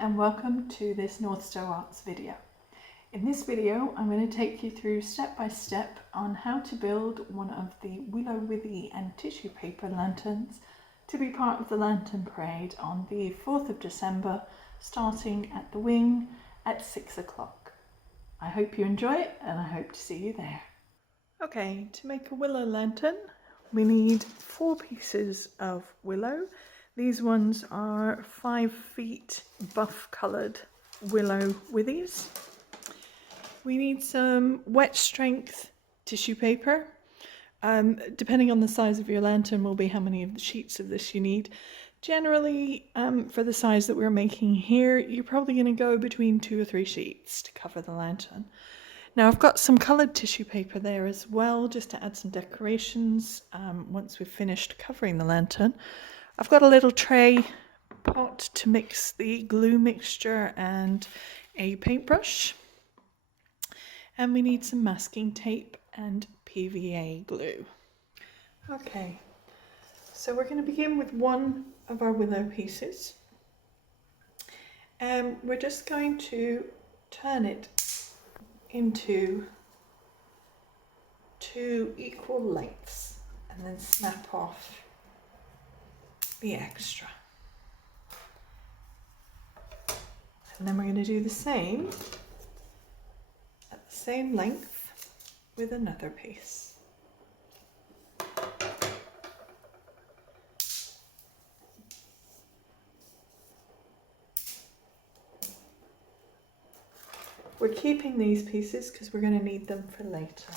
and welcome to this Northstowe Arts video. In this video I'm going to take you through step by step on how to build one of the willow, withy and tissue paper lanterns to be part of the lantern parade on the 4th of December starting at the wing at 6 o'clock. I hope you enjoy it and I hope to see you there. Okay, to make a willow lantern we need 4 pieces of willow. These ones are 5 feet buff coloured willow withies. We need some wet strength tissue paper. Depending on the size of your lantern will be how many of the sheets of this you need. Generally, for the size that we're making here, you're probably going to go between 2 or 3 sheets to cover the lantern. Now I've got some coloured tissue paper there as well, just to add some decorations once we've finished covering the lantern. I've got a little tray pot to mix the glue mixture and a paintbrush. And we need some masking tape and PVA glue. Okay, so we're going to begin with one of our willow pieces. And we're just going to turn it into 2 equal lengths and then snap off the extra. And then we're going to do the same at the same length with another piece. We're keeping these pieces because we're going to need them for later.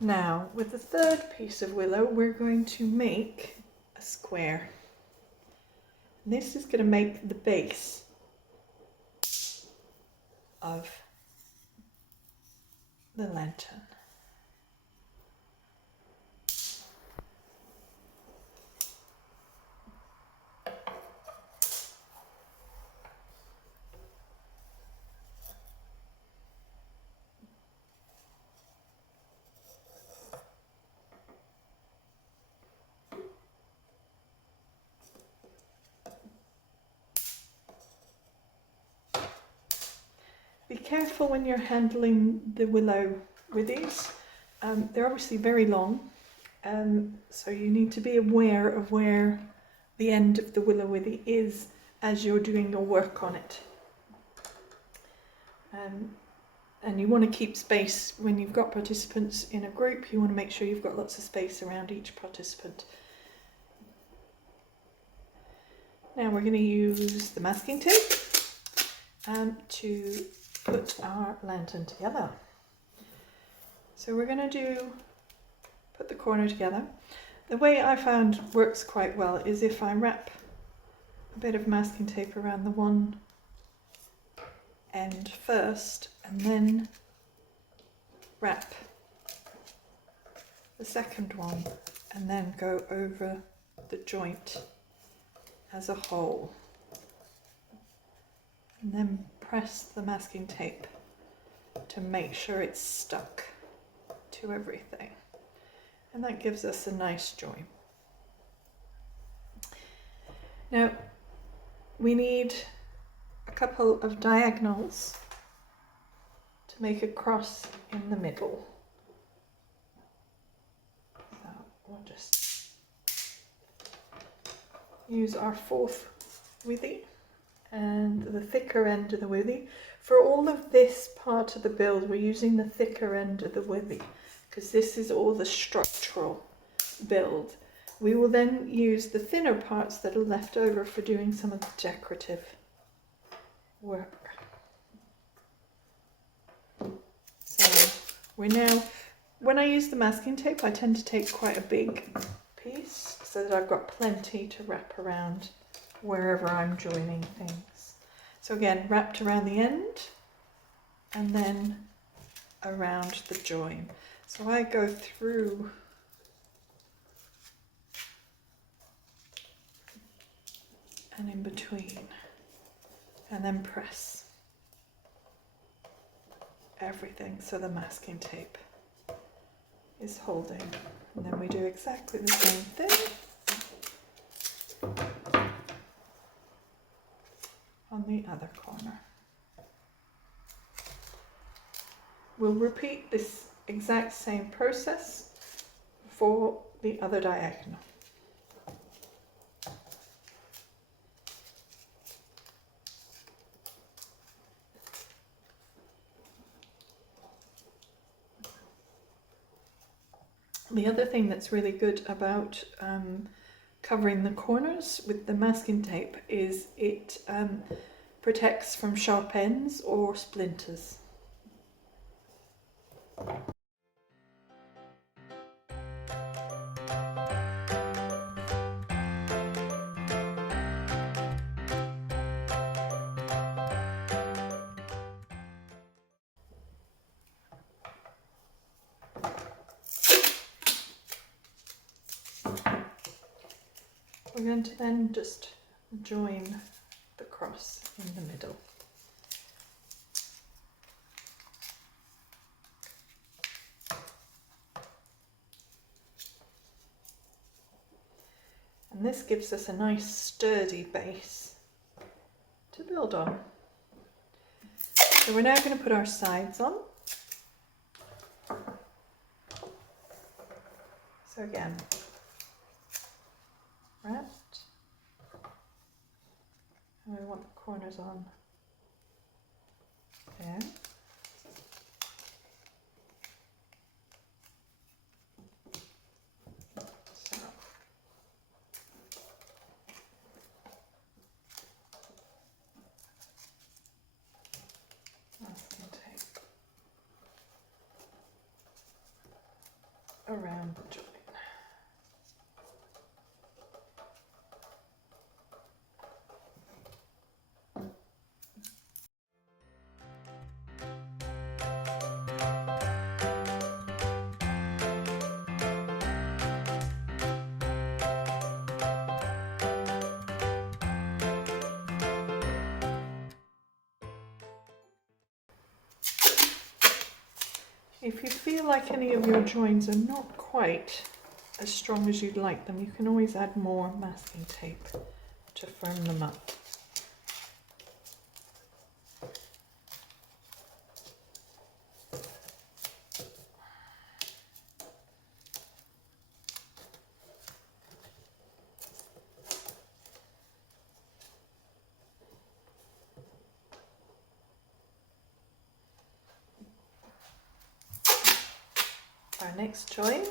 Now, with the 3rd piece of willow, we're going to make a square. And this is going to make the base of the lantern. Be careful when you're handling the willow withies. They're obviously very long, so you need to be aware of where the end of the willow withy is as you're doing your work on it. And you want to keep space when you've got participants in a group. You want to make sure you've got lots of space around each participant. Now we're going to use the masking tape to put our lantern together. So we're going to put the corner together. The way I found works quite well is if I wrap a bit of masking tape around the one end first and then wrap the second one and then go over the joint as a whole. And then press the masking tape to make sure it's stuck to everything. And that gives us a nice join. Now, we need a couple of diagonals to make a cross in the middle. So we'll just use our 4th withy and the thicker end of the withy. For all of this part of the build, we're using the thicker end of the withy because this is all the structural build. We will then use the thinner parts that are left over for doing some of the decorative work. So we're now, when I use the masking tape, I tend to take quite a big piece so that I've got plenty to wrap around wherever I'm joining things. So again, wrapped around the end and then around the join. So I go through and in between and then press everything so the masking tape is holding. And then we do exactly the same thing other corner. We'll repeat this exact same process for the other diagonal. The other thing that's really good about covering the corners with the masking tape is it protects from sharp ends or splinters. We're going to then just join the cross in the middle. And this gives us a nice sturdy base to build on. So we're now going to put our sides on. So again, wrapped, and we want the corners on there. So masking tape around the joint. If you feel like any of your joins are not quite as strong as you'd like them, you can always add more masking tape to firm them up. Our next join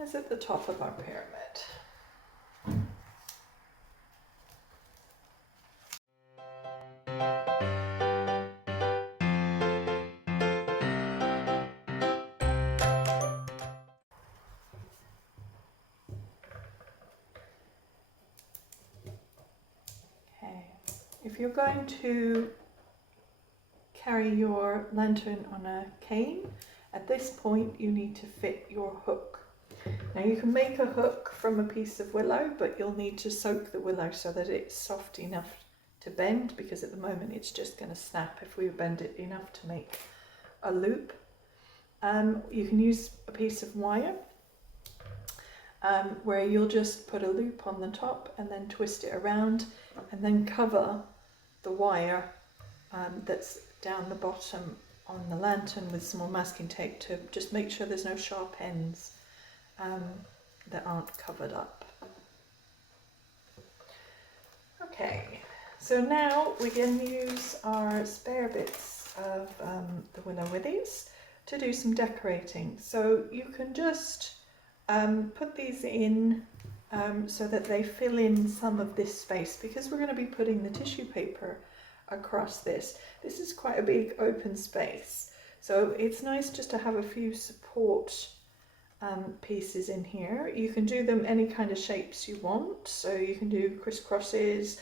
is at the top of our pyramid. Okay, if you're going to carry your lantern on a cane, at this point you need to fit your hook. Now you can make a hook from a piece of willow, but you'll need to soak the willow so that it's soft enough to bend, because at the moment it's just going to snap if we bend it enough to make a loop. You can use a piece of wire where you'll just put a loop on the top and then twist it around and then cover the wire that's down the bottom on the lantern with some more masking tape to just make sure there's no sharp ends that aren't covered up. Okay, so now we can use our spare bits of the willow withies to do some decorating. So you can just put these in so that they fill in some of this space, because we're going to be putting the tissue paper across this. This is quite a big open space, so it's nice just to have a few support pieces in here. You can do them any kind of shapes you want, so you can do crisscrosses,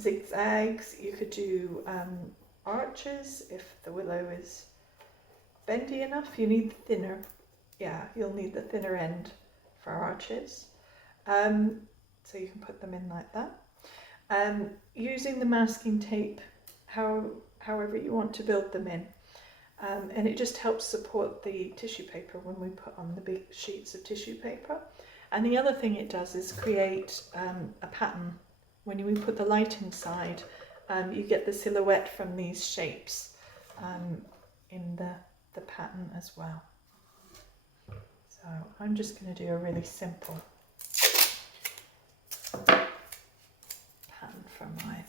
zigzags, you could do arches if the willow is bendy enough. You need thinner, you'll need the thinner end for arches, so you can put them in like that. Using the masking tape however you want to build them in, and it just helps support the tissue paper when we put on the big sheets of tissue paper. And the other thing it does is create a pattern when we put the light inside, you get the silhouette from these shapes in the pattern as well. So I'm just going to do a really simple pattern for mine.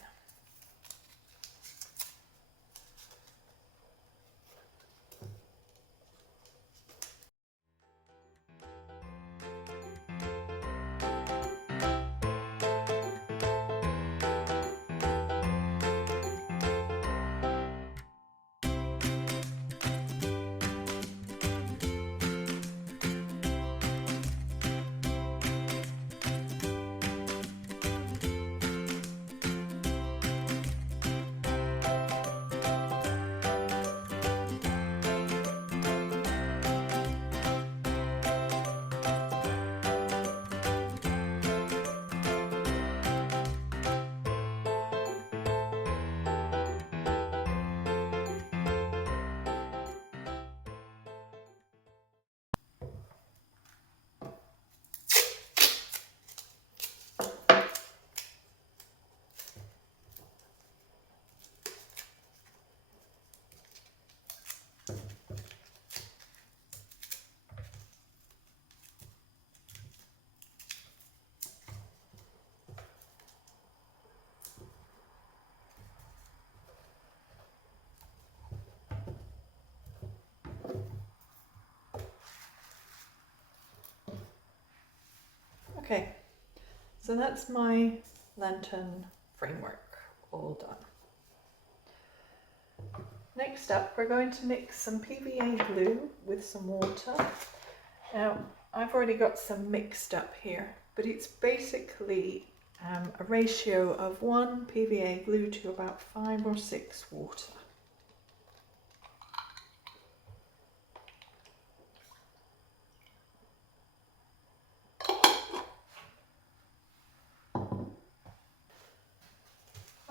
Okay, so that's my lantern framework all done. Next up, we're going to mix some PVA glue with some water. Now, I've already got some mixed up here, but it's basically a ratio of 1 PVA glue to about 5 or 6 water.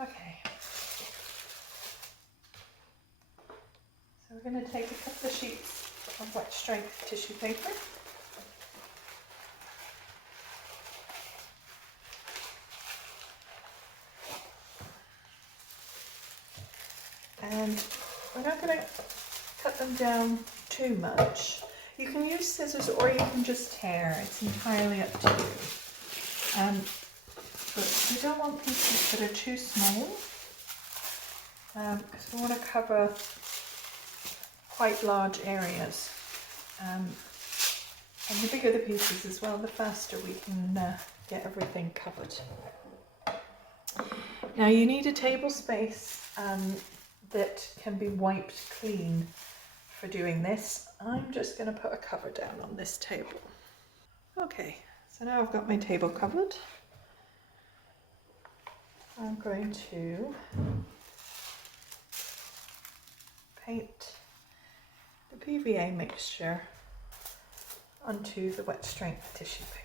Okay, so we're going to take a couple of sheets of wet strength tissue paper. And we're not going to cut them down too much. You can use scissors or you can just tear, it's entirely up to you. But we don't want pieces that are too small, because we want to cover quite large areas. And the bigger the pieces as well, the faster we can get everything covered. Now you need a table space that can be wiped clean for doing this. I'm just going to put a cover down on this table. Okay, so now I've got my table covered. I'm going to paint the PVA mixture onto the wet strength tissue paper.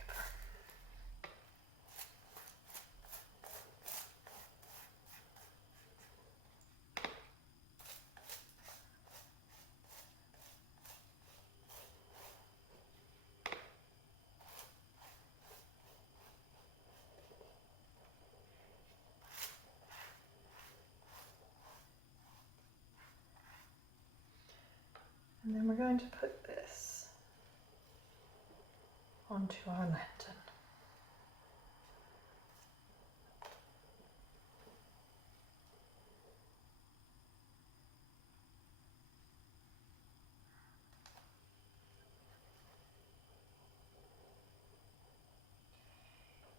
And then we're going to put this onto our lantern.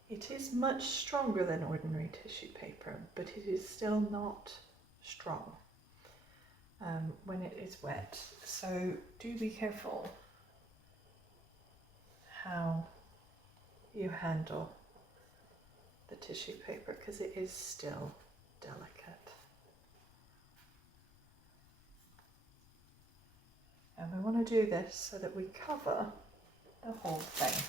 It is much stronger than ordinary tissue paper, but it is still not strong when it is wet. So do be careful how you handle the tissue paper because it is still delicate. And we want to do this so that we cover the whole thing.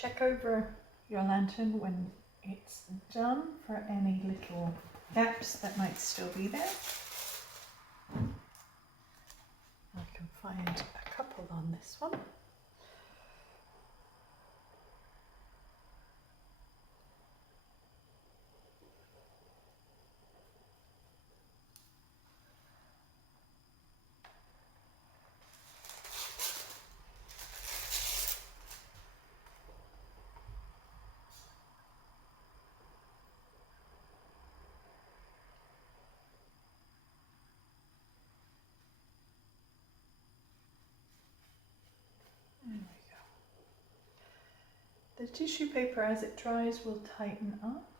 check over your lantern when it's done for any little gaps that might still be there. I can find a couple on this one. There we go. The tissue paper as it dries will tighten up,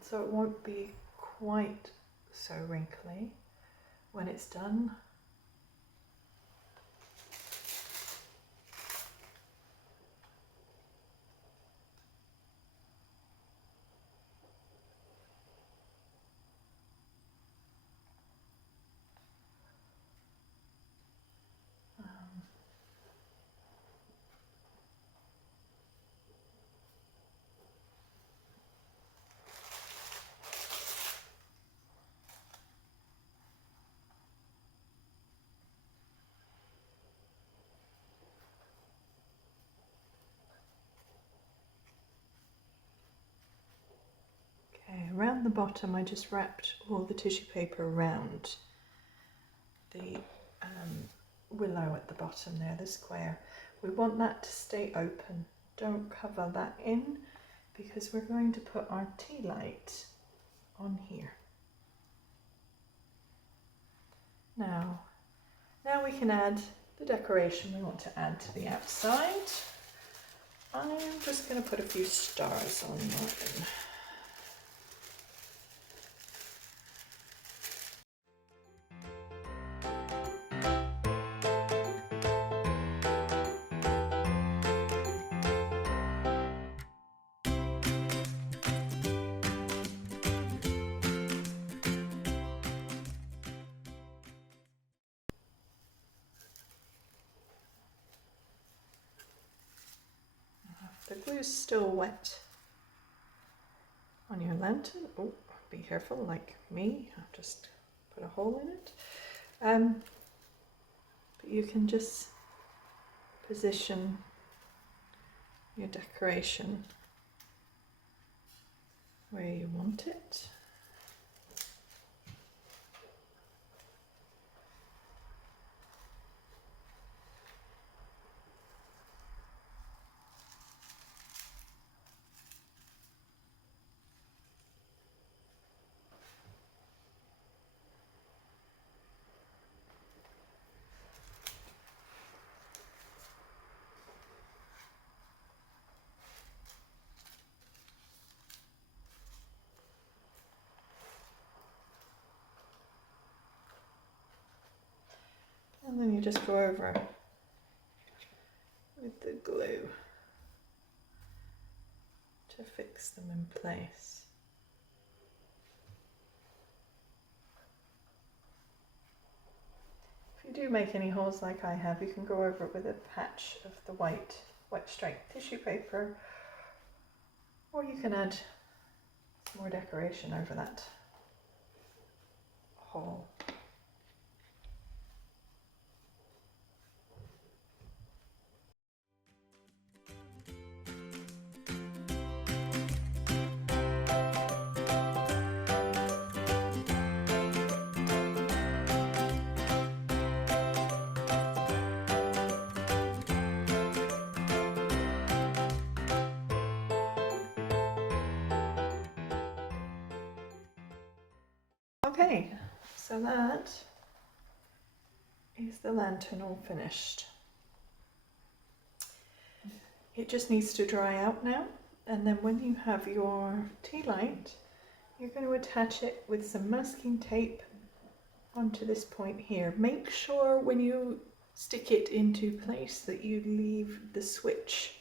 so it won't be quite so wrinkly when it's done. Around the bottom I just wrapped all the tissue paper around the willow at the bottom there, the square. We want that to stay open. Don't cover that in because we're going to put our tea light on here. Now we can add the decoration we want to add to the outside. I'm just going to put a few stars on mine. The glue's still wet on your lantern. Oh, be careful, like me, I'll just put a hole in it. But you can just position your decoration where you want it. And then you just go over with the glue to fix them in place. If you do make any holes like I have, you can go over it with a patch of the white wet striped tissue paper, or you can add some more decoration over that hole. Okay, so that is the lantern all finished. It just needs to dry out now, and then when you have your tea light, you're going to attach it with some masking tape onto this point here. Make sure when you stick it into place that you leave the switch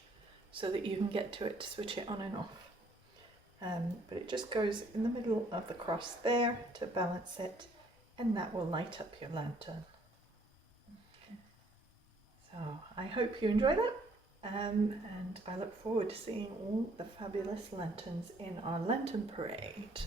so that you can get to it to switch it on and off. But it just goes in the middle of the cross there to balance it, and that will light up your lantern. So I hope you enjoy that, and I look forward to seeing all the fabulous lanterns in our lantern parade.